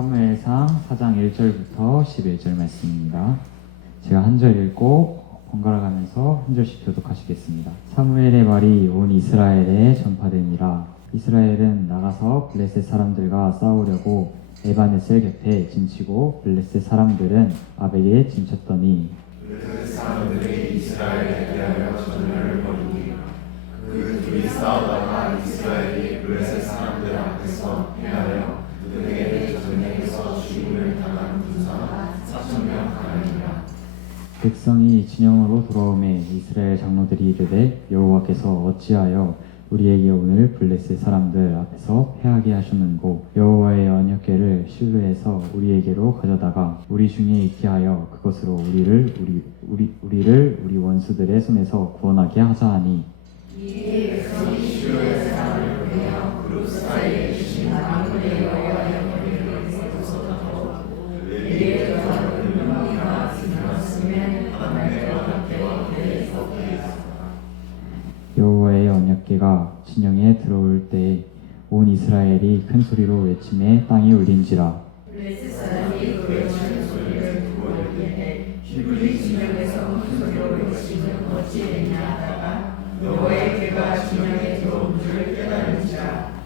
사무엘상 4장 1절부터 11절 말씀입니다. 제가 한 절 읽고 번갈아 가면서 한 절씩 교독하시겠습니다. 사무엘의 말이 온 이스라엘에 전파되니라. 이스라엘은 나가서 블레셋 사람들과 싸우려고 에바넷을 곁에 짐치고 블레셋 사람들은 아벡에 짐쳤더니 블레셋 사람들이 이스라엘에 대하여 전열을 벌이니 그 둘이 싸우다가 이스라엘이 블레셋 사람들 앞에서 패하여 그들에게 전쟁에서 죽임을 당한 군사 4,000명 하나니라. 백성이 진영으로 돌아오매 이스라엘 장로들이 이르되 여호와께서 어찌하여 우리에게 오늘 블레셋 사람들 앞에서 패하게 하셨는고 여호와의 언약궤를 실루에서 우리에게로 가져다가 우리 중에 있게 하여 그것으로 우리를 우리 원수들의 손에서 구원하게 하자 하니 이 백성이 실로의 사람을 보내어 그룹 사이에 계신 만군의 여호와의 언약궤를 거두어서 그에게 전하는 명령과 지켰으면 하나님의 언약궤와 그의 섭리에 여호와의 언약궤가 진영에 들어올 때 온 이스라엘이 큰 소리로 외침에 땅이 울린지라. 블레셋 사람이 그 외치는 소리를 듣고 이르되 히브리 진영에서 큰 소리로 외치는 어찌 되냐 하다가 여호와의 궤가 진영에 들어온 줄 깨달은지라.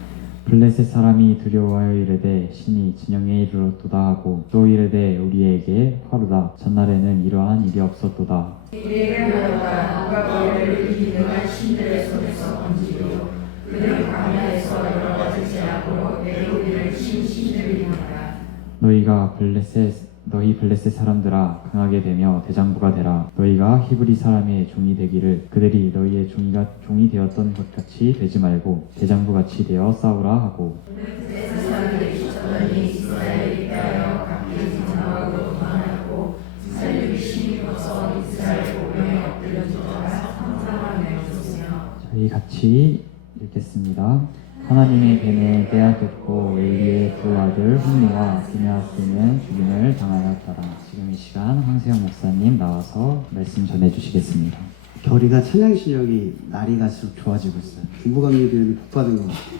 블레셋 사람이 두려워하여 이르되 신이 진영에 이르렀도다 하고 또 이르되 우리에게 화루다. 전날에는 이러한 일이 없었도다. 이를 하다가 누가 그를 기능한 신들의 손에서 건지고 그는 광야에서 여러 가지 제약으로 애굽인을 친 신들이니라. 너희 블레셋 사람들아 강하게 되며 대장부가 되라. 너희가 히브리 사람의 종이 되기를 그들이 너희의 종이 되었던 것 같이 되지 말고 대장부 같이 되어 싸우라 하고. 블레셋 사람들이 쳤더니 이스라엘이 빼어 각기 진화하고 도망하고 살육이 심히 커서 이스라엘 보병에 엎드려지다가 상상하며 있으며. 저희 같이 읽겠습니다. 하나님의 궤는 빼앗겼고 엘리의 두 아들 홈리와 비느하스는 죽임을 당하였더라. 지금 이 시간 황세영 목사님 나와서 말씀 전해주시겠습니다. 결의가 찬양 실력이 날이 갈수록 좋아지고 있어요. 중부감리 교육이 복받은 것 같아요.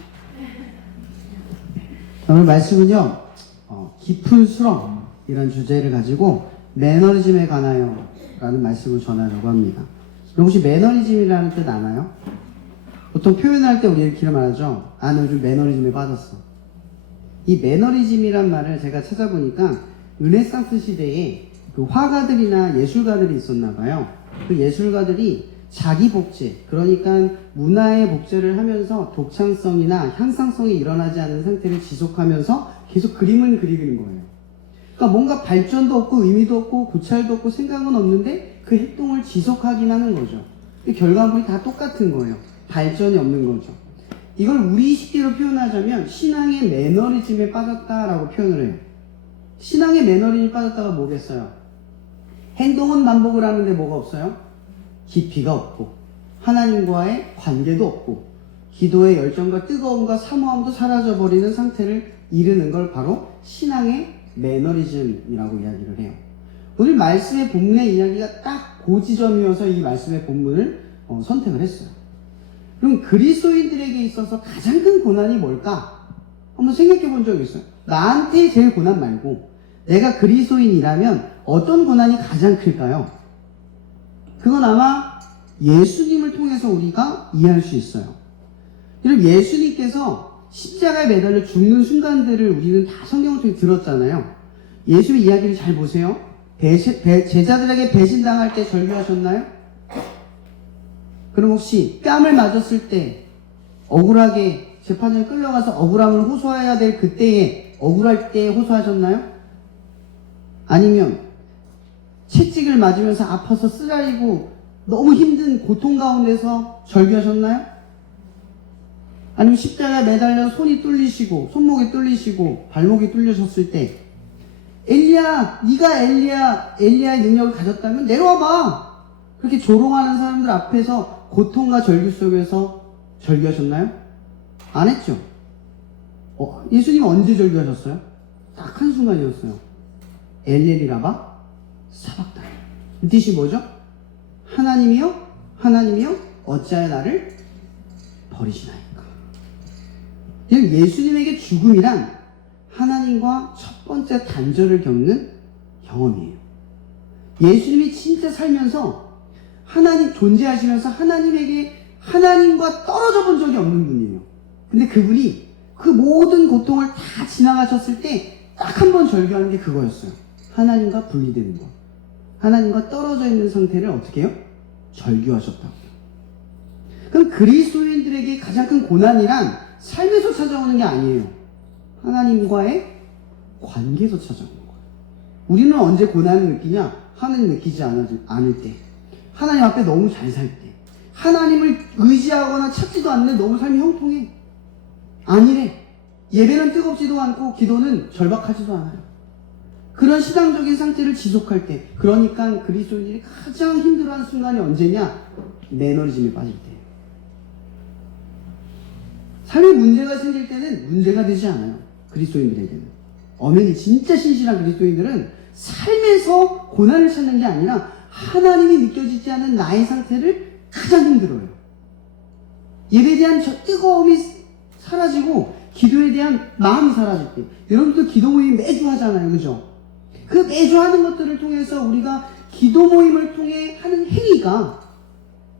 오늘 말씀은요, 깊은 수렁이라는 주제를 가지고 매너리즘에 관하여 라는 말씀을 전하려고 합니다. 혹시 매너리즘이라는 뜻 아나요? 보통 표현할 때 우리 이렇게 말하죠. 아, 너 요즘 매너리즘에 빠졌어. 이 매너리즘이란 말을 제가 찾아보니까 르네상스 시대에 그 화가들이나 예술가들이 있었나 봐요. 그 예술가들이 자기 복제, 그러니까 문화의 복제를 하면서 독창성이나 향상성이 일어나지 않는 상태를 지속하면서 계속 그림을 그리는 거예요. 그러니까 뭔가 발전도 없고 의미도 없고 고찰도 없고 생각은 없는데 그 행동을 지속하긴 하는 거죠. 결과물이 다 똑같은 거예요. 발전이 없는 거죠. 이걸 우리 식대로 표현하자면 신앙의 매너리즘에 빠졌다라고 표현을 해요. 신앙의 매너리즘에 빠졌다가 뭐겠어요? 행동은 반복을 하는데 뭐가 없어요? 깊이가 없고 하나님과의 관계도 없고 기도의 열정과 뜨거움과 사모함도 사라져버리는 상태를 이르는 걸 바로 신앙의 매너리즘이라고 이야기를 해요. 오늘 말씀의 본문의 이야기가 딱 그 지점이어서 이 말씀의 본문을 선택을 했어요. 그럼 그리스도인들에게 있어서 가장 큰 고난이 뭘까? 한번 생각해 본 적 있어요? 나한테 제일 고난 말고 내가 그리스도인이라면 어떤 고난이 가장 클까요? 그건 아마 예수님을 통해서 우리가 이해할 수 있어요. 여러분, 예수님께서 십자가에 매달려 죽는 순간들을 우리는 다 성경을 통해 들었잖아요. 예수의 이야기를 잘 보세요. 제자들에게 배신당할 때 절규하셨나요? 그럼 혹시 뺨을 맞았을 때 억울하게 재판장에 끌려가서 억울함을 호소해야 될 그때에 억울할 때 호소하셨나요? 아니면 채찍을 맞으면서 아파서 쓰라리고 너무 힘든 고통 가운데서 절규하셨나요? 아니면 십자가에 매달려 손이 뚫리시고 손목이 뚫리시고 발목이 뚫리셨을 때 엘리야, 네가 엘리야의 능력을 가졌다면 내려와봐. 그렇게 조롱하는 사람들 앞에서 고통과 절규 속에서 절규하셨나요? 안 했죠. 예수님은 언제 절규하셨어요? 딱 한순간이었어요. 엘리라바 사박다. 그 뜻이 뭐죠? 하나님이여 어찌하여 나를 버리시나이까. 예수님에게 죽음이란 하나님과 첫 번째 단절을 겪는 경험이에요. 예수님이 진짜 살면서 하나님 존재하시면서 하나님과 떨어져 본 적이 없는 분이에요. 근데 그분이 그 모든 고통을 다 지나가셨을 때 딱 한 번 절규하는 게 그거였어요. 하나님과 분리되는 거. 하나님과 떨어져 있는 상태를 어떻게 해요? 절규하셨다고요. 그럼 그리스도인들에게 가장 큰 고난이란 삶에서 찾아오는 게 아니에요. 하나님과의 관계에서 찾아오는 거예요. 우리는 언제 고난을 느끼냐? 하나님 느끼지 않을 때. 하나님 앞에 너무 잘 살 때. 하나님을 의지하거나 찾지도 않는 너무 삶이 형통해. 아니래. 예배는 뜨겁지도 않고 기도는 절박하지도 않아요. 그런 신앙적인 상태를 지속할 때, 그러니까 그리스도인들이 가장 힘들어하는 순간이 언제냐? 매너리즘에 빠질 때. 삶에 문제가 생길 때는 문제가 되지 않아요. 그리스도인들에게는. 엄연히 진짜 신실한 그리스도인들은 삶에서 고난을 찾는 게 아니라 하나님이 느껴지지 않는 나의 상태를 가장 힘들어요. 예배에 대한 저 뜨거움이 사라지고 기도에 대한 마음이 사라질 때. 여러분들 기도 모임 매주 하잖아요. 그죠? 그 매주 하는 것들을 통해서 우리가 기도 모임을 통해 하는 행위가,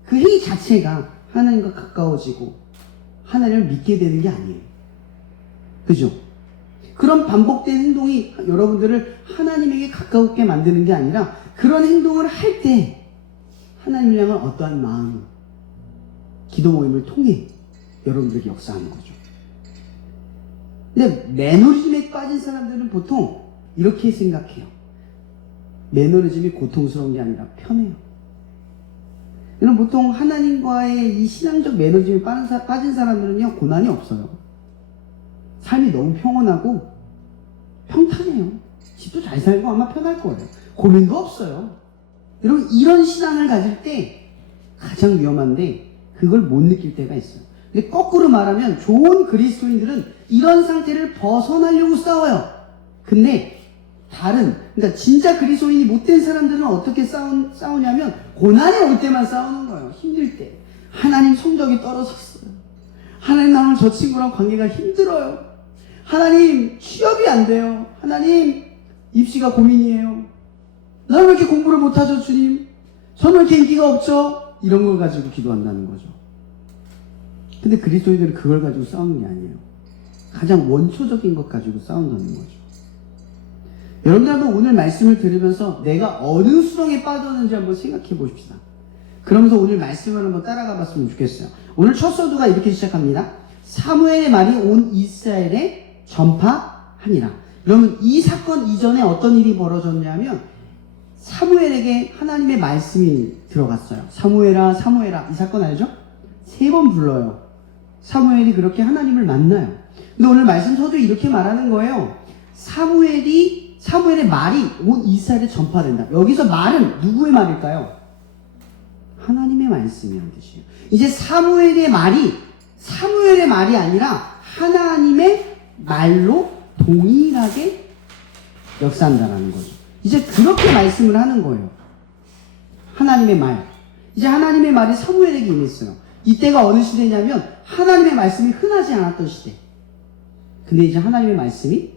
그 행위 자체가 하나님과 가까워지고 하나님을 믿게 되는 게 아니에요. 그죠? 그런 반복된 행동이 여러분들을 하나님에게 가까우게 만드는 게 아니라 그런 행동을 할 때 하나님을 향한 어떠한 마음이 기도 모임을 통해 여러분들에게 역사하는 거죠. 근데 매너리즘에 빠진 사람들은 보통 이렇게 생각해요. 매너리즘이 고통스러운 게 아니라 편해요. 여러분 보통 하나님과의 이 신앙적 매너리즘에 빠진 사람들은요, 고난이 없어요. 삶이 너무 평온하고 평탄해요. 집도 잘 살고 아마 편할 거예요. 고민도 없어요. 여러분 이런 신앙을 가질 때 가장 위험한데 그걸 못 느낄 때가 있어요. 근데 거꾸로 말하면 좋은 그리스도인들은 이런 상태를 벗어나려고 싸워요. 근데 그러니까 진짜 그리스도인이 못된 사람들은 어떻게 싸우냐면 고난이 올 때만 싸우는 거예요. 힘들 때. 하나님 성적이 떨어졌어요. 하나님 나 오늘 저 친구랑 관계가 힘들어요. 하나님 취업이 안 돼요. 하나님 입시가 고민이에요. 나는 왜 이렇게 공부를 못하죠 주님? 저는 왜 이렇게 인기가 없죠? 이런 걸 가지고 기도한다는 거죠. 근데 그리스도인들은 그걸 가지고 싸우는 게 아니에요. 가장 원초적인 것 가지고 싸운다는 거죠. 여러분들 한번 오늘 말씀을 들으면서 내가 어느 수렁에 빠졌는지 한번 생각해 보십시다. 그러면서 오늘 말씀을 한번 따라가 봤으면 좋겠어요. 오늘 첫 서두가 이렇게 시작합니다. 사무엘의 말이 온 이스라엘에 전파하니라. 여러분 이 사건 이전에 어떤 일이 벌어졌냐면 사무엘에게 하나님의 말씀이 들어갔어요. 사무엘아 사무엘아. 이 사건 알죠? 3번 불러요. 사무엘이 그렇게 하나님을 만나요. 근데 오늘 말씀 서두에 이렇게 말하는 거예요. 사무엘의 말이 온 이스라엘에 전파된다. 여기서 말은 누구의 말일까요? 하나님의 말씀이라는 뜻이에요. 이제 사무엘의 말이 아니라 하나님의 말로 동일하게 역사한다라는 거죠. 이제 그렇게 말씀을 하는 거예요. 하나님의 말. 이제 하나님의 말이 사무엘에게 임했어요. 이때가 어느 시대냐면 하나님의 말씀이 흔하지 않았던 시대. 근데 이제 하나님의 말씀이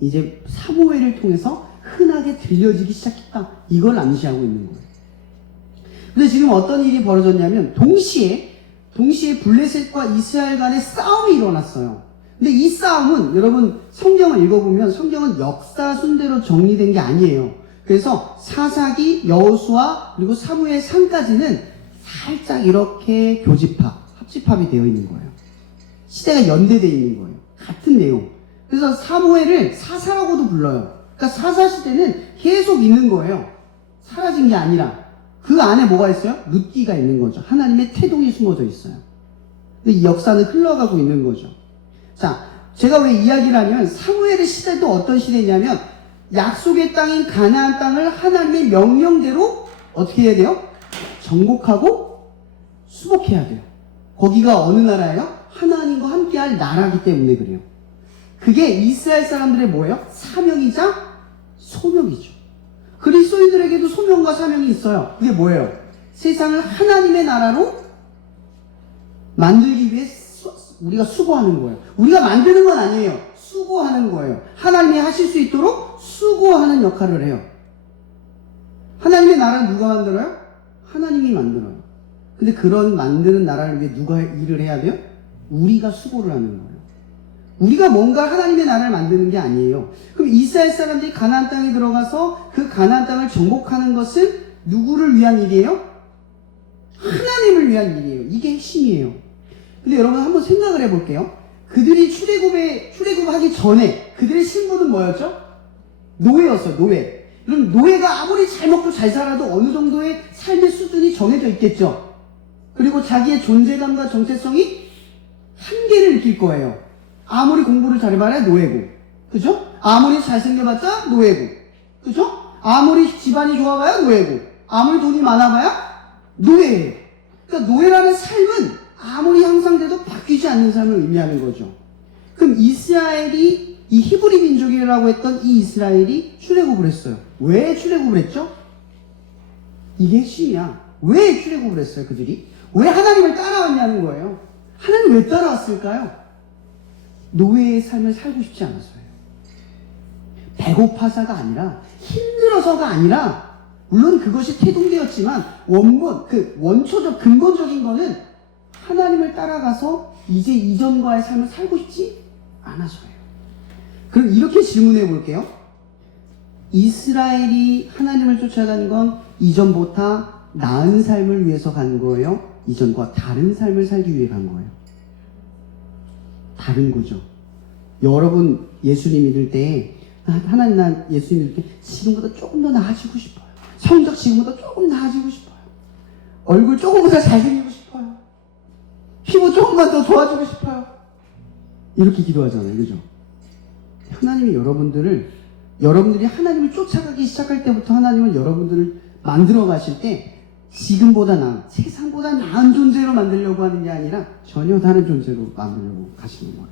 이제 사무엘을 통해서 흔하게 들려지기 시작했다. 이걸 암시하고 있는 거예요. 근데 지금 어떤 일이 벌어졌냐면 동시에 블레셋과 이스라엘 간의 싸움이 일어났어요. 근데 이 싸움은 여러분 성경을 읽어보면 성경은 역사 순대로 정리된 게 아니에요. 그래서 사사기, 여호수아 그리고 사무엘 3까지는 살짝 이렇게 합집합이 되어 있는 거예요. 시대가 연대되어 있는 거예요. 같은 내용. 그래서 사무엘을 사사라고도 불러요. 그러니까 사사 시대는 계속 있는 거예요. 사라진 게 아니라 그 안에 뭐가 있어요? 룻기가 있는 거죠. 하나님의 태동이 숨어져 있어요. 근데 이 역사는 흘러가고 있는 거죠. 자, 제가 왜 이야기를 하냐면 사무엘의 시대도 어떤 시대냐면 약속의 땅인 가나안 땅을 하나님의 명령대로 어떻게 해야 돼요? 정복하고 수복해야 돼요. 거기가 어느 나라예요? 하나님과 함께할 나라이기 때문에 그래요. 그게 이스라엘 사람들의 뭐예요? 사명이자 소명이죠. 그리스도인들에게도 소명과 사명이 있어요. 그게 뭐예요? 세상을 하나님의 나라로 만들기 위해 우리가 수고하는 거예요. 우리가 만드는 건 아니에요. 수고하는 거예요. 하나님이 하실 수 있도록 수고하는 역할을 해요. 하나님의 나라를 누가 만들어요? 하나님이 만들어요. 근데 그런 만드는 나라를 위해 누가 일을 해야 돼요? 우리가 수고를 하는 거예요. 우리가 뭔가 하나님의 나라를 만드는 게 아니에요. 그럼 이스라엘 사람들이 가나안 땅에 들어가서 그 가나안 땅을 정복하는 것은 누구를 위한 일이에요? 하나님을 위한 일이에요. 이게 핵심이에요. 근데 여러분 한번 생각을 해볼게요. 그들이 출애굽하기 전에 그들의 신분은 뭐였죠? 노예였어요. 노예. 그럼 노예가 아무리 잘 먹고 잘 살아도 어느 정도의 삶의 수준이 정해져 있겠죠. 그리고 자기의 존재감과 정체성이 한계를 느낄 거예요. 아무리 공부를 잘해봐야 노예고, 그죠? 아무리 잘생겨봤자 노예고, 그죠? 아무리 집안이 좋아봐야 노예고, 아무리 돈이 많아봐야 노예예요. 그러니까 노예라는 삶은 아무리 향상돼도 바뀌지 않는 삶을 의미하는 거죠. 그럼 이스라엘이, 이 히브리 민족이라고 했던 이 이스라엘이 출애굽을 했어요. 왜 출애굽을 했죠? 이게 핵심이야. 왜 출애굽을 했어요, 그들이? 왜 하나님을 따라왔냐는 거예요. 하나님 왜 따라왔을까요? 노예의 삶을 살고 싶지 않았어요. 배고파서가 아니라, 힘들어서가 아니라, 물론 그것이 태동되었지만, 원초적, 근본적인 거는 하나님을 따라가서 이제 이전과의 삶을 살고 싶지 않아서예요. 그럼 이렇게 질문해 볼게요. 이스라엘이 하나님을 쫓아가는 건 이전보다 나은 삶을 위해서 간 거예요? 이전과 다른 삶을 살기 위해 간 거예요? 다른 거죠. 여러분 예수님 믿을 때 하나님 난 예수님 믿을 때 지금보다 조금 더 나아지고 싶어요. 성적 지금보다 조금 나아지고 싶어요. 얼굴 조금 더 잘생기고 싶어요. 피부 조금만 더 좋아지고 싶어요. 이렇게 기도하잖아요. 그죠? 하나님이 여러분들이 하나님을 쫓아가기 시작할 때부터 하나님은 여러분들을 만들어 가실 때 지금보다 나은, 세상보다 나은 존재로 만들려고 하는 게 아니라 전혀 다른 존재로 만들려고 가시는 거예요.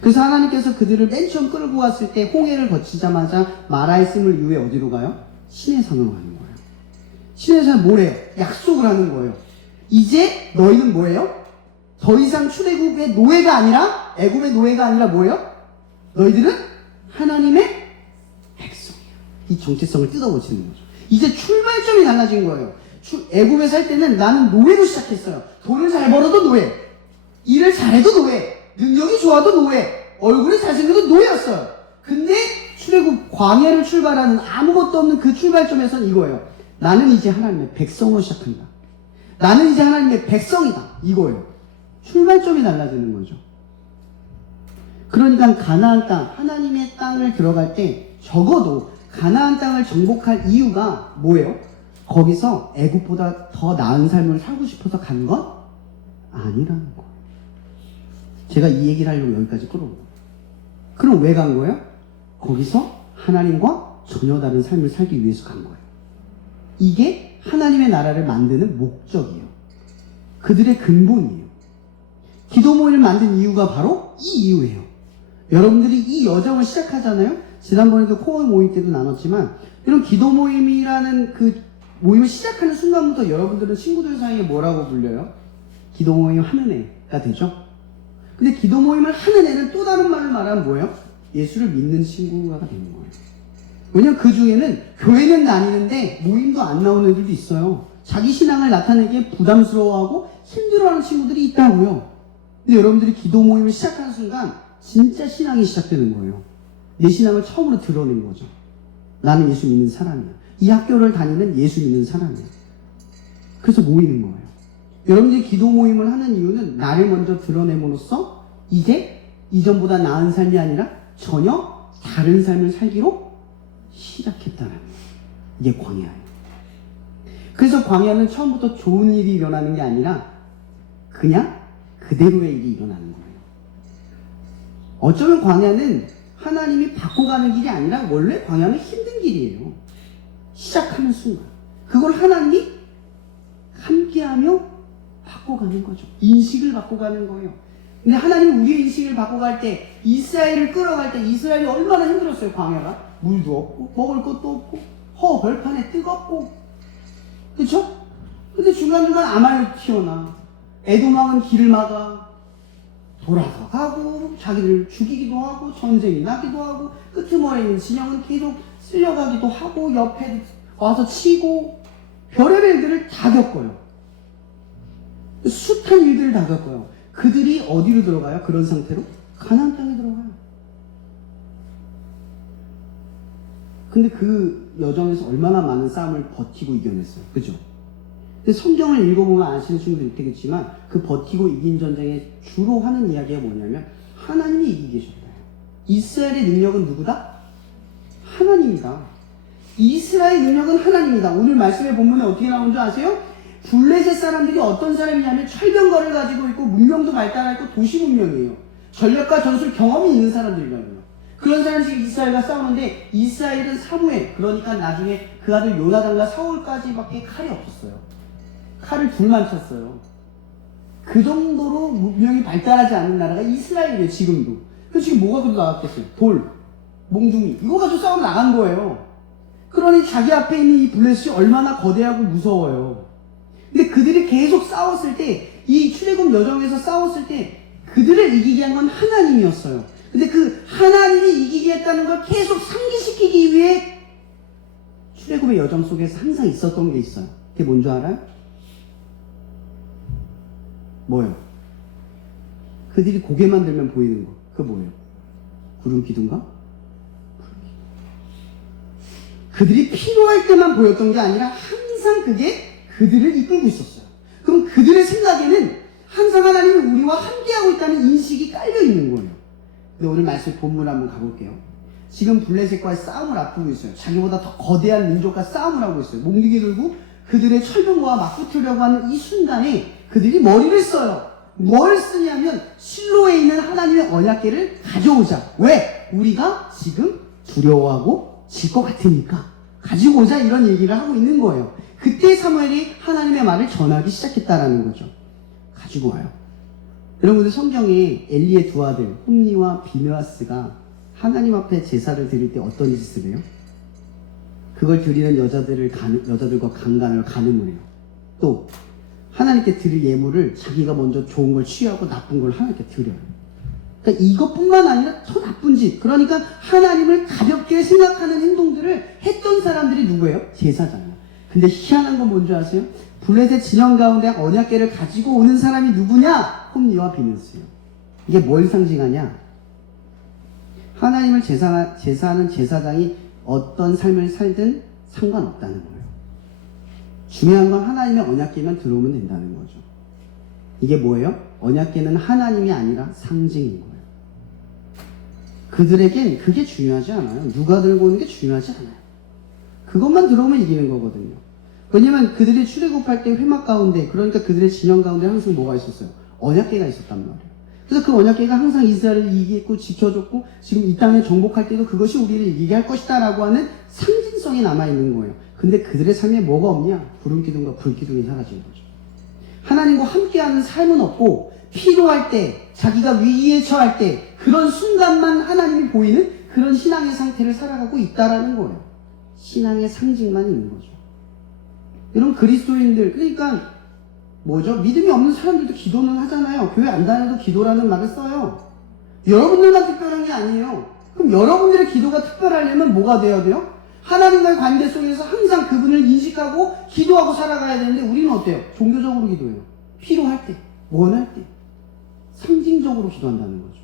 그래서 하나님께서 그들을 맨 처음 끌고 왔을 때 홍해를 거치자마자 마라의씀을 이후에 어디로 가요? 시내산으로 가는 거예요. 시내산 뭐래요? 약속을 하는 거예요. 이제 너희는 뭐예요? 더 이상 출애굽의 노예가 아니라, 애굽의 노예가 아니라 뭐예요? 너희들은 하나님의 백성이야. 이 정체성을 뜯어고치는 거죠. 이제 출발점이 달라진 거예요. 애굽에 살 때는 나는 노예로 시작했어요. 돈을 잘 벌어도 노예, 일을 잘해도 노예, 능력이 좋아도 노예, 얼굴이 잘생겨도 노예였어요. 근데 출애굽 광야를 출발하는 아무것도 없는 그 출발점에서는 이거예요. 나는 이제 하나님의 백성으로 시작한다. 나는 이제 하나님의 백성이다. 이거예요. 출발점이 달라지는 거죠. 그러니까 가나안 땅, 하나님의 땅을 들어갈 때 적어도 가나안 땅을 정복할 이유가 뭐예요? 거기서 애굽보다 더 나은 삶을 살고 싶어서 간 건 아니라는 거예요. 제가 이 얘기를 하려고 여기까지 끌어온 거예요. 그럼 왜 간 거예요? 거기서 하나님과 전혀 다른 삶을 살기 위해서 간 거예요. 이게 하나님의 나라를 만드는 목적이에요. 그들의 근본이에요. 기도 모임을 만든 이유가 바로 이 이유예요. 여러분들이 이 여정을 시작하잖아요. 지난번에도 코어 모임 때도 나눴지만 이런 기도 모임이라는 그 모임을 시작하는 순간부터 여러분들은 친구들 사이에 뭐라고 불려요? 기도 모임 하는 애가 되죠? 근데 기도 모임을 하는 애는 또 다른 말을 말하면 뭐예요? 예수를 믿는 친구가 되는 거예요. 왜냐면 그 중에는 교회는 다니는데 모임도 안 나오는 애들도 있어요. 자기 신앙을 나타내기에 부담스러워하고 힘들어하는 친구들이 있다고요. 근데 여러분들이 기도 모임을 시작하는 순간 진짜 신앙이 시작되는 거예요. 내 신앙을 처음으로 드러낸 거죠. 나는 예수 믿는 사람이야. 이 학교를 다니는 예수 믿는 사람이야. 그래서 모이는 거예요. 여러분들이 기도 모임을 하는 이유는 나를 먼저 드러냄으로써 이제 이전보다 나은 삶이 아니라 전혀 다른 삶을 살기로 시작했다는 거예요. 이게 광야예요. 그래서 광야는 처음부터 좋은 일이 일어나는 게 아니라 그냥 그대로의 일이 일어나는 거예요. 어쩌면 광야는 하나님이 바꿔가는 길이 아니라 원래 광야는 힘든 길이에요. 시작하는 순간 그걸 하나님이 함께하며 바꿔가는 거죠. 인식을 바꿔가는 거예요. 근데 하나님이 우리의 인식을 바꿔갈 때 이스라엘을 끌어갈 때 이스라엘이 얼마나 힘들었어요. 광야가 물도 없고 먹을 것도 없고 벌판에 뜨겁고 그쵸? 근데 중간중간 아말렉 튀어나 에돔왕은 길을 막아 돌아가고 자기를 죽이기도 하고 전쟁이 나기도 하고 끄트머리에 있는 진영은 계속 쓸려가기도 하고 옆에 와서 치고 별의별 일들을 다 겪어요. 숱한 일들을 다 겪어요. 그들이 어디로 들어가요? 그런 상태로? 가나안 땅에 들어가요. 근데 그 여정에서 얼마나 많은 싸움을 버티고 이겨냈어요. 그죠? 근데 성경을 읽어보면 아시는 친구들 있겠지만 그 버티고 이긴 전쟁에 주로 하는 이야기가 뭐냐면 하나님이 이기게 계셨다. 이스라엘의 능력은 누구다? 하나님이다. 이스라엘의 능력은 하나님이다. 오늘 말씀의 본문에 어떻게 나온 줄 아세요? 블레셋 사람들이 어떤 사람이냐면 철병거를 가지고 있고 문명도 발달하고 도시 문명이에요. 전략과 전술 경험이 있는 사람들이라고요. 그런 사람들이 이스라엘과 싸우는데 이스라엘은 사무엘, 그러니까 나중에 그 아들 요나단과 사울까지밖에 칼이 없었어요. 칼을 둘만 쳤어요. 그 정도로 문명이 발달하지 않은 나라가 이스라엘이에요. 지금도. 그래서 지금 뭐가 그래도 나왔겠어요? 돌, 몽둥이 이거 가지고 싸움 나간 거예요. 그러니 자기 앞에 있는 이 블레셋이 얼마나 거대하고 무서워요. 근데 그들이 계속 싸웠을 때, 이 출애굽 여정에서 싸웠을 때 그들을 이기게 한 건 하나님이었어요. 근데 그 하나님이 이기게 했다는 걸 계속 상기시키기 위해 출애굽의 여정 속에서 항상 있었던 게 있어요. 그게 뭔지 알아요? 뭐예요? 그들이 고개만 들면 보이는 거. 그거 뭐예요? 구름 기둥가? 그들이 필요할 때만 보였던 게 아니라 항상 그게 그들을 이끌고 있었어요. 그럼 그들의 생각에는 항상 하나님이 우리와 함께하고 있다는 인식이 깔려 있는 거예요. 근데 오늘 말씀 본문 한번 가볼게요. 지금 블레셋과의 싸움을 앞두고 있어요. 자기보다 더 거대한 민족과 싸움을 하고 있어요. 몽둥이 들고 그들의 철병거와 맞붙으려고 하는 이 순간에 그들이 머리를 써요. 뭘 쓰냐면 실로에 있는 하나님의 언약궤를 가져오자. 왜? 우리가 지금 두려워하고 질 것 같으니까 가지고 오자, 이런 얘기를 하고 있는 거예요. 그때 사무엘이 하나님의 말을 전하기 시작했다라는 거죠. 가지고 와요. 여러분들 성경에 엘리의 두 아들 홈니와 비느하스가 하나님 앞에 제사를 드릴 때 어떤 짓을 해요? 그걸 드리는 여자들과 간간을 간음을 해요. 또 하나님께 드릴 예물을 자기가 먼저 좋은 걸 취하고 나쁜 걸 하나님께 드려요. 그러니까 이것뿐만 아니라 더 나쁜 짓, 그러니까 하나님을 가볍게 생각하는 행동들을 했던 사람들이 누구예요? 제사장이에요. 근데 희한한 건 뭔지 아세요? 블레셋 진영 가운데 언약궤를 가지고 오는 사람이 누구냐? 홈니와 비느하스예요. 이게 뭘 상징하냐? 하나님을 제사하는 제사장이 어떤 삶을 살든 상관없다는 거예요. 중요한 건 하나님의 언약궤만 들어오면 된다는 거죠. 이게 뭐예요? 언약궤는 하나님이 아니라 상징인 거예요. 그들에겐 그게 중요하지 않아요. 누가 들고 오는 게 중요하지 않아요. 그것만 들어오면 이기는 거거든요. 왜냐면 그들이 출애굽할 때 회막 가운데, 그러니까 그들의 진영 가운데 항상 뭐가 있었어요? 언약궤가 있었단 말이에요. 그래서 그 언약궤가 항상 이스라엘을 이기고 지켜줬고 지금 이 땅에 정복할 때도 그것이 우리를 이기게 할 것이다 라고 하는 상징성이 남아있는 거예요. 근데 그들의 삶에 뭐가 없냐? 구름기둥과 불기둥이 사라진 거죠. 하나님과 함께하는 삶은 없고 필요할 때, 자기가 위기에 처할 때 그런 순간만 하나님이 보이는 그런 신앙의 상태를 살아가고 있다라는 거예요. 신앙의 상징만 있는 거죠. 여러분 그리스도인들, 그러니까 뭐죠? 믿음이 없는 사람들도 기도는 하잖아요. 교회 안 다녀도 기도라는 말을 써요. 여러분들만 특별한 게 아니에요. 그럼 여러분들의 기도가 특별하려면 뭐가 돼야 돼요? 하나님과의 관계 속에서 항상 그분을 인식하고 기도하고 살아가야 되는데 우리는 어때요? 종교적으로 기도해요. 필요할 때, 원할 때, 상징적으로 기도한다는 거죠.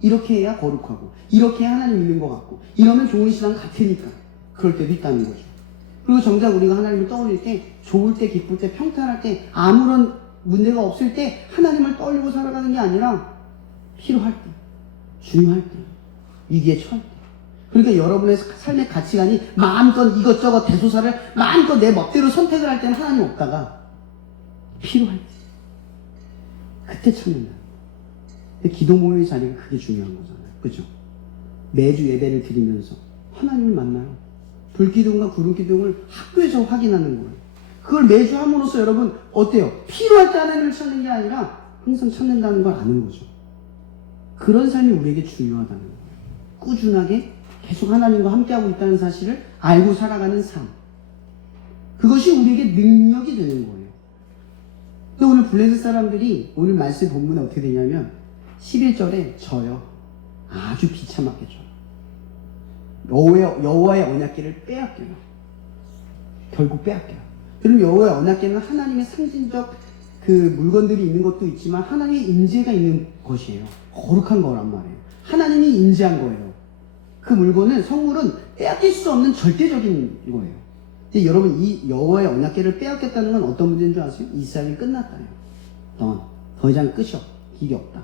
이렇게 해야 거룩하고, 이렇게 해야 하나님 믿는 것 같고, 이러면 좋은 신앙 같으니까 그럴 때도 있다는 거죠. 그리고 정작 우리가 하나님을 떠올릴 때, 좋을 때, 기쁠 때, 평탄할 때, 아무런 문제가 없을 때 하나님을 떠올리고 살아가는 게 아니라 필요할 때, 중요할 때, 위기에 처할 때. 그러니까 여러분의 삶의 가치관이 마음껏 이것저것 대소사를 마음껏 내 멋대로 선택을 할 때는 하나님 없다가 필요할 때, 그때 찾는다. 근데 기도 모임의 자리가 그게 중요한 거잖아요. 그죠? 매주 예배를 드리면서 하나님을 만나요. 불기둥과 구름기둥을 학교에서 확인하는 거예요. 그걸 매주 함으로써 여러분 어때요? 필요할 때 하나님을 찾는 게 아니라 항상 찾는다는 걸 아는 거죠. 그런 삶이 우리에게 중요하다는 거예요. 꾸준하게 계속 하나님과 함께하고 있다는 사실을 알고 살아가는 삶. 그것이 우리에게 능력이 되는 거예요. 근데 오늘 블레셋 사람들이 오늘 말씀 본문에 어떻게 되냐면 11절에 져요. 아주 비참하게 져요. 여호와의 언약궤를 빼앗겨요. 결국 빼앗겨요. 그럼 여호와의 언약궤는 하나님의 상징적 그 물건들이 있는 것도 있지만 하나님의 임재가 있는 것이에요. 거룩한 거란 말이에요. 하나님이 임재한 거예요. 그 물건은, 성물은 빼앗길 수 없는 절대적인 거예요. 근데 여러분, 이 여호와의 언약궤를 빼앗겼다는 건 어떤 문제인 줄 아세요? 이스라엘이 끝났다요. 더 이상 끝이 없다. 길이 없다.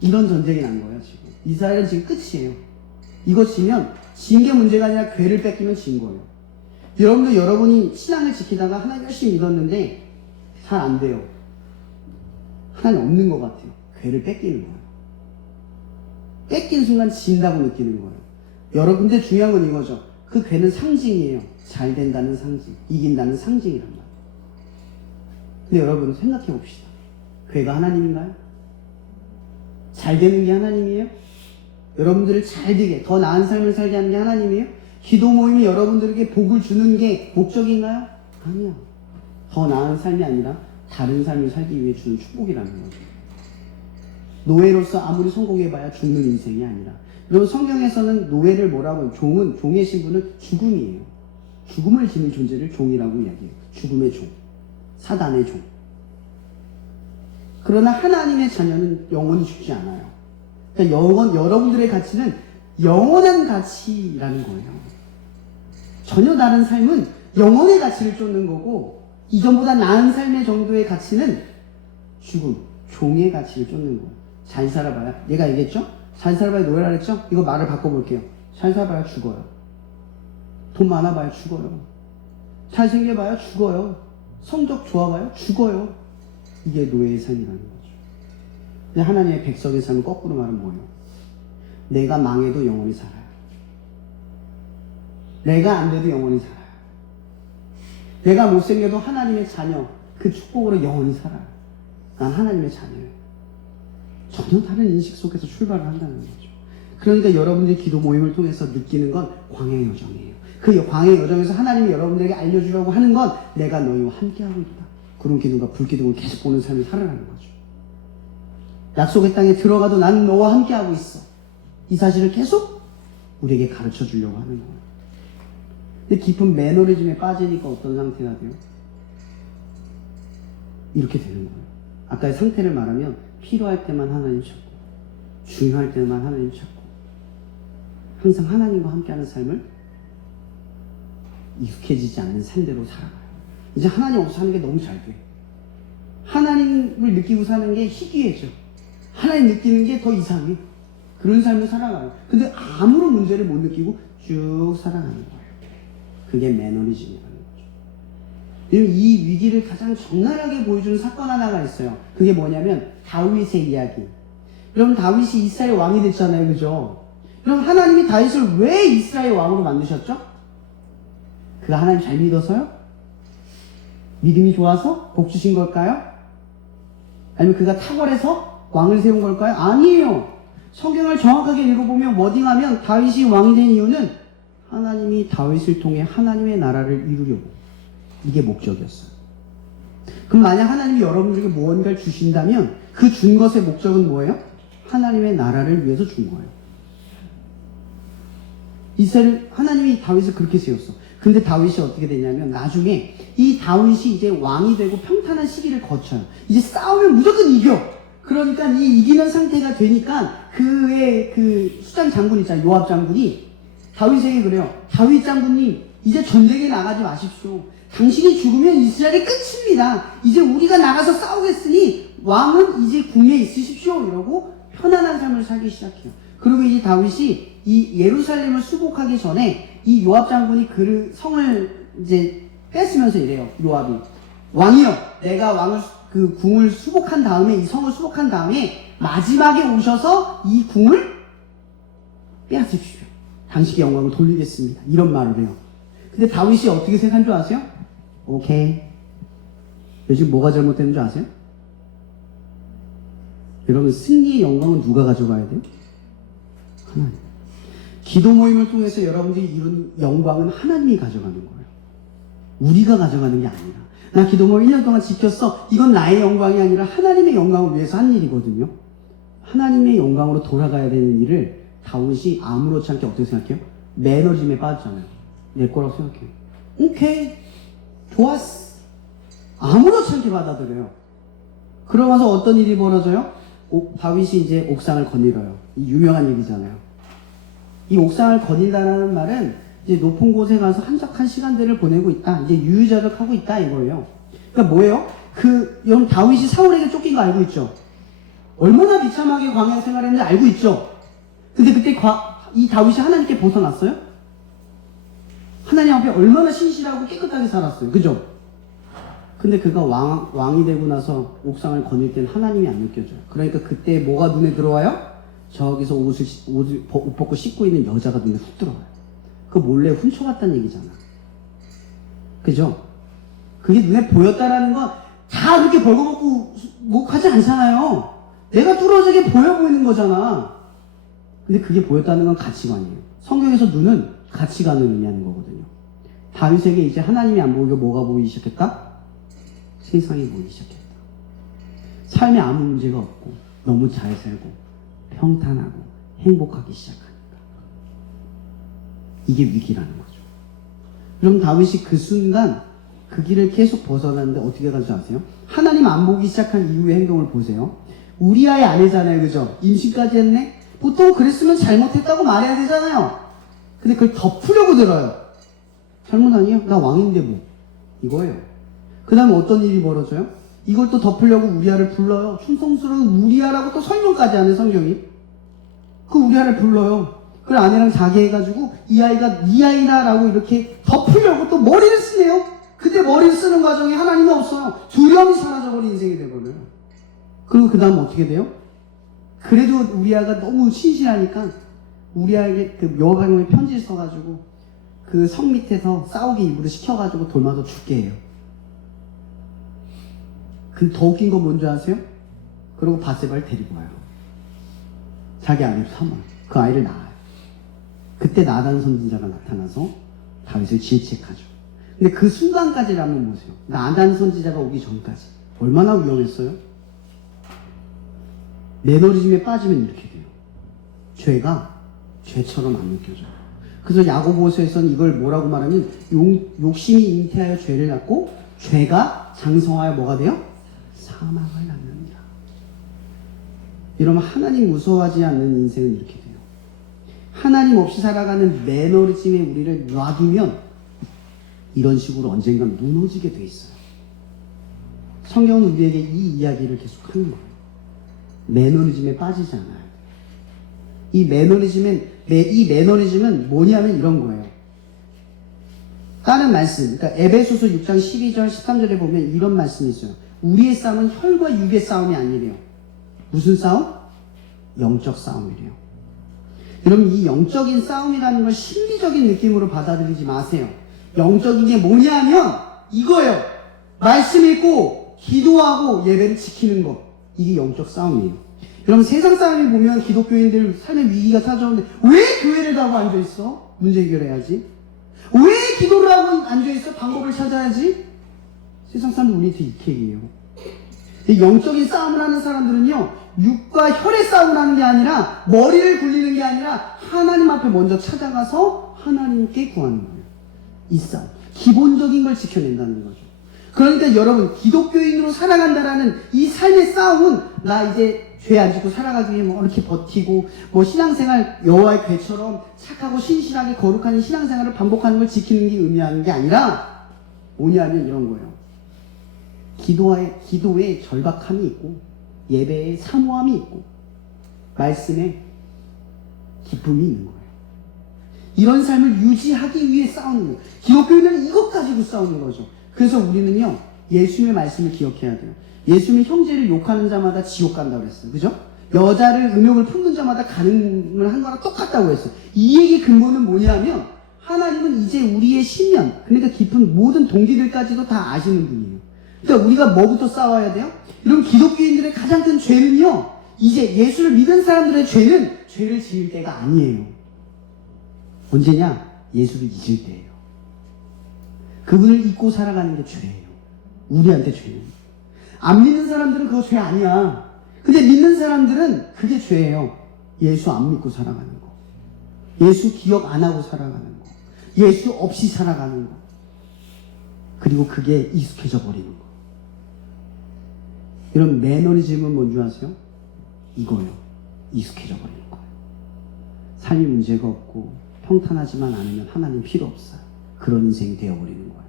이런 전쟁이 난 거예요, 지금. 이스라엘은 지금 끝이에요. 이거 지면, 진 게 문제가 아니라 궤를 뺏기면 진 거예요. 여러분도 여러분이 신앙을 지키다가 하나님 열심히 믿었는데 잘 안 돼요. 하나님 없는 것 같아요. 궤를 뺏기는 거예요. 뺏긴 순간 진다고 느끼는 거예요. 여러분, 근데 중요한 건 이거죠. 그 궤는 상징이에요. 잘 된다는 상징, 이긴다는 상징이란 말이에요. 근데 여러분 생각해 봅시다. 궤가 하나님인가요? 잘 되는 게 하나님이에요? 여러분들을 잘 되게, 더 나은 삶을 살게 하는 게 하나님이에요? 기도 모임이 여러분들에게 복을 주는 게 목적인가요? 아니야. 더 나은 삶이 아니라 다른 삶을 살기 위해 주는 축복이라는 거죠. 노예로서 아무리 성공해봐야 죽는 인생이 아니라. 여러분, 성경에서는 노예를 뭐라고 해요? 종의 신분은 죽음이에요. 죽음을 지닌 존재를 종이라고 이야기해요. 죽음의 종, 사단의 종. 그러나 하나님의 자녀는 영원히 죽지 않아요. 그러니까 여러분들의 가치는 영원한 가치라는 거예요. 전혀 다른 삶은 영혼의 가치를 쫓는 거고, 이전보다 나은 삶의 정도의 가치는 죽음, 종의 가치를 쫓는 거예요. 잘 살아봐야, 얘가 얘기했죠? 잘 살아봐야 노예라 그랬죠? 이거 말을 바꿔볼게요. 잘 살아봐야 죽어요. 돈 많아봐야 죽어요. 잘생겨봐야 죽어요. 성적 좋아봐야 죽어요. 이게 노예의 삶이라는 거죠. 근데 하나님의 백성의 삶은 거꾸로 말하면 뭐예요? 내가 망해도 영원히 살아요. 내가 안 돼도 영원히 살아요. 내가 못생겨도 하나님의 자녀, 그 축복으로 영원히 살아요. 난 하나님의 자녀예요. 전혀 다른 인식 속에서 출발을 한다는 거죠. 그러니까 여러분들이 기도 모임을 통해서 느끼는 건 광야의 여정이에요. 그 광야의 여정에서 하나님이 여러분들에게 알려주려고 하는 건 내가 너희와 함께하고 있다. 구름 기둥과 불 기둥을 계속 보는 삶을 살아가는 거죠. 약속의 땅에 들어가도 나는 너와 함께하고 있어. 이 사실을 계속 우리에게 가르쳐 주려고 하는 거예요. 근데 깊은 매너리즘에 빠지니까 어떤 상태가 돼요? 이렇게 되는 거예요. 아까의 상태를 말하면 필요할 때만 하나님 찾고, 중요할 때만 하나님 찾고, 항상 하나님과 함께하는 삶을 익숙해지지 않는 삶대로 살아가요. 이제 하나님 없어 사는 게 너무 잘 돼. 하나님을 느끼고 사는 게 희귀해져. 하나님 느끼는 게 더 이상해. 그런 삶을 살아가요. 근데 아무런 문제를 못 느끼고 쭉 살아가는 거예요. 그게 매너리즘이라는 거죠. 이 위기를 가장 적나라하게 보여주는 사건 하나가 있어요. 그게 뭐냐면 다윗의 이야기. 여러분, 다윗이 이스라엘 왕이 됐잖아요. 그죠? 그럼 하나님이 다윗을 왜 이스라엘 왕으로 만드셨죠? 그가 하나님 잘 믿어서요? 믿음이 좋아서 복 주신 걸까요? 아니면 그가 탁월해서 왕을 세운 걸까요? 아니에요. 성경을 정확하게 읽어보면, 워딩하면 다윗이 왕이 된 이유는 하나님이 다윗을 통해 하나님의 나라를 이루려고. 이게 목적이었어요. 그럼 만약 하나님이 여러분들에게 무언가를 주신다면 그 준 것의 목적은 뭐예요? 하나님의 나라를 위해서 준 거예요. 하나님이 다윗을 그렇게 세웠어. 근데 다윗이 어떻게 되냐면 나중에 이 다윗이 이제 왕이 되고 평탄한 시기를 거쳐요. 이제 싸우면 무조건 이겨. 그러니까 이 이기는 상태가 되니까 그의 그 수장 장군 있잖아요. 요압 장군이 다윗에게 그래요. 다윗 장군님, 이제 전쟁에 나가지 마십시오. 당신이 죽으면 이스라엘이 끝입니다. 이제 우리가 나가서 싸우겠으니 왕은 이제 궁에 있으십시오. 이러고 편안한 삶을 살기 시작해요. 그리고 이제 다윗이 이 예루살렘을 수복하기 전에 이 요압 장군이 그 성을 이제 뺏으면서 이래요. 요압이, 왕이여, 내가 그 궁을 수복한 다음에, 이 성을 수복한 다음에 마지막에 오셔서 이 궁을 빼앗으십시오. 당신의 영광을 돌리겠습니다. 이런 말을 해요. 근데 다윗이 어떻게 생각한 줄 아세요? 오케이. 요즘 뭐가 잘못되는 줄 아세요? 여러분, 승리의 영광은 누가 가져가야 돼요? 하나님. 기도 모임을 통해서 여러분들이 이룬 영광은 하나님이 가져가는 거예요. 우리가 가져가는 게 아니라. 나 기도 모임 1년 동안 지켰어. 이건 나의 영광이 아니라 하나님의 영광을 위해서 한 일이거든요. 하나님의 영광으로 돌아가야 되는 일을 다윗이 아무렇지 않게 어떻게 생각해요? 매너리즘에 빠졌잖아요. 내 거라고 생각해요. 오케이, 좋았어. 아무렇지 않게 받아들여요. 그러면서 어떤 일이 벌어져요? 다윗이 이제 옥상을 거닐어요. 이 유명한 얘기잖아요. 이 옥상을 거닐다라는 말은 이제 높은 곳에 가서 한적한 시간들을 보내고 있다. 이제 유유자적하고 있다 이거예요. 그러니까 뭐예요? 여러분 다윗이 사울에게 쫓긴 거 알고 있죠? 얼마나 비참하게 광야 생활했는지 알고 있죠? 근데 그때 이 다윗이 하나님께 벗어났어요? 하나님 앞에 얼마나 신실하고 깨끗하게 살았어요. 그죠? 근데 그가 왕이 되고 나서 옥상을 거닐 때는 하나님이 안 느껴져요. 그러니까 그때 뭐가 눈에 들어와요? 저기서 옷 벗고 씻고 있는 여자가 눈에 훅 들어와요. 그 몰래 훔쳐갔다는 얘기잖아. 그죠? 그게 눈에 보였다라는 건 다 그렇게 벌거벗고 하지 않잖아요. 내가 뚫어지게 보여 보이는 거잖아. 근데 그게 보였다는 건 가치관이에요. 성경에서 눈은 가치관을 의미하는 거거든요. 다윗에게 이제 하나님이 안 보이고 뭐가 보이기 시작했다? 세상이 보이기 시작했다. 삶에 아무 문제가 없고 너무 잘 살고 평탄하고 행복하기 시작하니까. 이게 위기라는 거죠. 그럼 다윗이 그 순간 그 길을 계속 벗어났는데 어떻게 가지 아세요? 하나님 안 보기 시작한 이후의 행동을 보세요. 우리아의 아내잖아요. 그죠? 임신까지 했네? 보통 그랬으면 잘못했다고 말해야 되잖아요. 근데 그걸 덮으려고 들어요. 잘못 아니에요? 나 왕인데 뭐. 이거예요. 그 다음에 어떤 일이 벌어져요? 이걸 또 덮으려고 우리아를 불러요. 충성스러운 우리아라고 또 설명까지 하네, 성경이. 그 우리아를 불러요. 그 아내랑 자기 해가지고 이 아이가 네 아이다라고 이렇게 덮으려고 또 머리를 쓰네요. 그때 머리를 쓰는 과정에 하나님이 없어요. 두려움이 사라져버린 인생이 돼버려요. 그리고 그 다음 어떻게 돼요? 그래도 우리아가 너무 신실하니까 우리아에게 그 여호와의 편지를 써가지고 그 성 밑에서 싸우게 입으로 시켜가지고 돌마다 죽게 해요. 그 더 웃긴 건 뭔지 아세요? 그리고 바세바를 데리고 와요. 자기 아내를 삼아요. 그 아이를 낳아요. 그때 나단 선지자가 나타나서 다윗을 질책하죠. 근데 그 순간까지를 한번 보세요. 나단 선지자가 오기 전까지 얼마나 위험했어요? 매너리즘에 빠지면 이렇게 돼요. 죄가 죄처럼 안 느껴져요. 그래서 야고보서에서는 이걸 뭐라고 말하면 욕심이 잉태하여 죄를 낳고 죄가 장성하여 뭐가 돼요? 사망을 낳는다. 이러면 하나님 무서워하지 않는 인생은 이렇게 돼요. 하나님 없이 살아가는 매너리즘에 우리를 놔두면 이런 식으로 언젠간 무너지게 돼 있어요. 성경은 우리에게 이 이야기를 계속 하는 거예요. 매너리즘에 빠지지 않아요. 이 매너리즘은 뭐냐면 이런 거예요. 다른 말씀, 그러니까 에베소서 6장 12절 13절에 보면 이런 말씀이 있어요. 우리의 싸움은 혈과 육의 싸움이 아니래요. 무슨 싸움? 영적 싸움이래요. 여러분 이 영적인 싸움이라는 걸 심리적인 느낌으로 받아들이지 마세요. 영적인 게 뭐냐면 이거예요. 말씀 읽고 기도하고 예배를 지키는 거. 이게 영적 싸움이에요. 여러분 세상 사람이 보면 기독교인들 삶의 위기가 찾아오는데 왜 교회를 가고 앉아있어? 문제 해결해야지. 왜 기도를 하고 앉아있어? 방법을 찾아야지. 세상 사람들 우리한테 이케이에요. 영적인 싸움을 하는 사람들은요 육과 혈의 싸움을 하는 게 아니라 머리를 굴리는 게 아니라 하나님 앞에 먼저 찾아가서 하나님께 구하는 거예요. 이 싸움 기본적인 걸 지켜낸다는 거죠. 그러니까 여러분 기독교인으로 살아간다라는 이 삶의 싸움은 나 이제 죄 안 짓고 살아가기 위해 뭐 이렇게 버티고 뭐 신앙생활 여호와의 괴처럼 착하고 신실하게 거룩한 신앙생활을 반복하는 걸 지키는 게 의미하는 게 아니라 뭐냐면 이런 거예요. 기도에 절박함이 있고 예배에 사모함이 있고 말씀에 기쁨이 있는 거예요. 이런 삶을 유지하기 위해 싸우는 거예요. 기독교인은 이것 가지고 싸우는 거죠. 그래서 우리는요 예수님의 말씀을 기억해야 돼요. 예수님이 형제를 욕하는 자마다 지옥 간다고 그랬어요. 그죠? 여자를 음욕을 품는 자마다 가늠을 한 거랑 똑같다고 했어요. 이 얘기 근본은 뭐냐면 하나님은 이제 우리의 신년 그러니까 깊은 모든 동기들까지도 다 아시는 분이에요. 그러니까 우리가 뭐부터 싸워야 돼요? 이런 기독교인들의 가장 큰 죄는요 이제 예수를 믿은 사람들의 죄는 죄를 지을 때가 아니에요. 언제냐? 예수를 잊을 때예요. 그분을 잊고 살아가는 게 죄예요. 우리한테 죄는. 안 믿는 사람들은 그거 죄 아니야. 근데 믿는 사람들은 그게 죄예요. 예수 안 믿고 살아가는 거. 예수 기억 안 하고 살아가는 거. 예수 없이 살아가는 거. 그리고 그게 익숙해져 버리는 거. 이런 매너리즘은 뭔지 아세요? 이거예요. 익숙해져 버리는 거예요. 삶이 문제가 없고 평탄하지만 않으면 하나님 필요 없어요. 그런 인생이 되어버리는 거예요.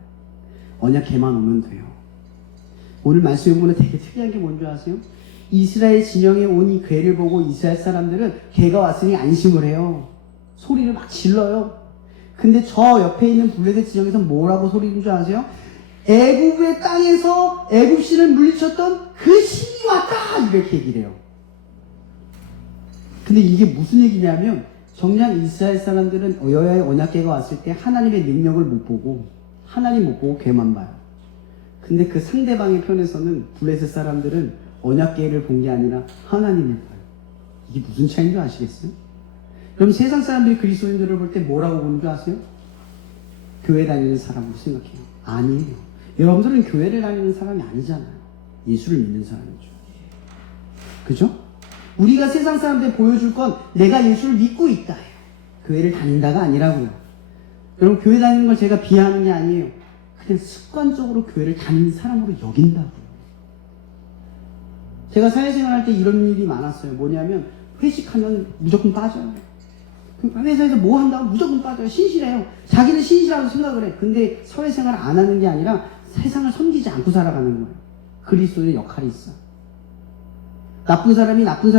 언약 개만 오면 돼요. 오늘 말씀에 보면 되게 특이한 게 뭔지 아세요? 이스라엘 진영에 온 이 괴를 보고 이스라엘 사람들은 괴가 왔으니 안심을 해요. 소리를 막 질러요. 근데 저 옆에 있는 블레셋 진영에서 뭐라고 소리인 줄 아세요? 애굽의 땅에서 애굽 신을 물리쳤던 그 신이 왔다! 이렇게 얘기를 해요. 근데 이게 무슨 얘기냐면 정작 이스라엘 사람들은 여호와의 언약궤가 왔을 때 하나님의 능력을 못 보고 하나님 못 보고 괴만 봐요. 근데 그 상대방의 편에서는 블레셋 사람들은 언약궤를 본 게 아니라 하나님을 봐요. 이게 무슨 차이인 줄 아시겠어요? 그럼 세상 사람들이 그리스도인들을 볼 때 뭐라고 보는 줄 아세요? 교회 다니는 사람으로 생각해요. 아니에요. 여러분들은 교회를 다니는 사람이 아니잖아요. 예수를 믿는 사람이죠. 그죠? 우리가 세상 사람들에 보여줄 건 내가 예수를 믿고 있다. 교회를 다닌다가 아니라고요. 여러분 교회 다니는 걸 제가 비하하는 게 아니에요. 그냥 습관적으로 교회를 다니는 사람으로 여긴다고요. 제가 사회생활 할 때 이런 일이 많았어요. 뭐냐면 회식하면 무조건 빠져요. 회사에서 뭐 한다고 무조건 빠져요. 신실해요. 자기는 신실하다고 생각을 해. 근데 사회생활 안 하는 게 아니라 세상을 섬기지 않고 살아가는 거예요. 그리스도의 역할이 있어. 나쁜 사람이 나쁜 짓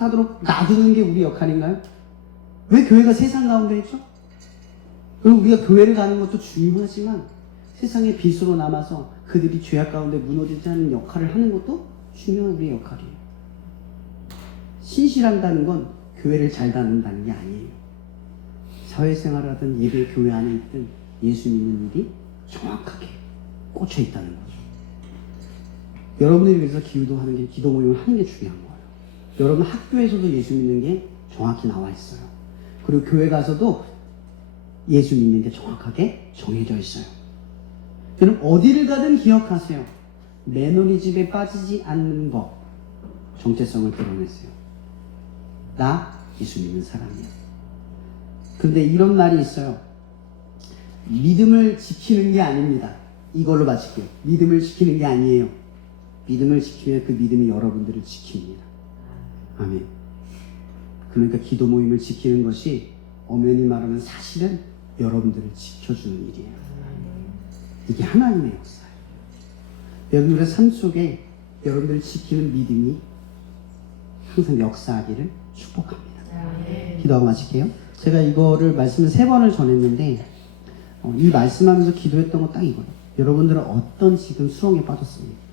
하도록 놔두는 게 우리 역할인가요? 왜 교회가 세상 가운데 있죠? 그리고 우리가 교회를 가는 것도 중요하지만 세상의 빛으로 남아서 그들이 죄악 가운데 무너지지 않는 역할을 하는 것도 중요한 우리의 역할이에요. 신실한다는 건 교회를 잘 다닌다는 게 아니에요. 사회생활을 하든 예배 교회 안에 있든 예수 믿는 일이 정확하게 꽂혀 있다는 거죠. 여러분들이 그래서 기도하는 게, 기도 모임을 하는 게 중요한 거예요. 여러분 학교에서도 예수 믿는 게 정확히 나와 있어요. 그리고 교회 가서도 예수 믿는 게 정확하게 정해져 있어요. 여러분 어디를 가든 기억하세요. 매너리즘에 빠지지 않는 법, 정체성을 드러냈어요. 나 예수 믿는 사람이야. 그런데 이런 말이 있어요. 믿음을 지키는 게 아닙니다. 이걸로 마칠게요. 믿음을 지키는 게 아니에요. 믿음을 지키면 그 믿음이 여러분들을 지킵니다. 아멘. 그러니까 기도 모임을 지키는 것이 엄연히 말하면 사실은 여러분들을 지켜주는 일이에요. 이게 하나님의 역사예요. 여러분들의 삶 속에 여러분들을 지키는 믿음이 항상 역사하기를 축복합니다. 기도하고 마칠게요. 제가 이거를 말씀을 3번을 전했는데 이 말씀하면서 기도했던 건 딱 이거예요. 여러분들은 어떤 지금 수렁에 빠졌습니까?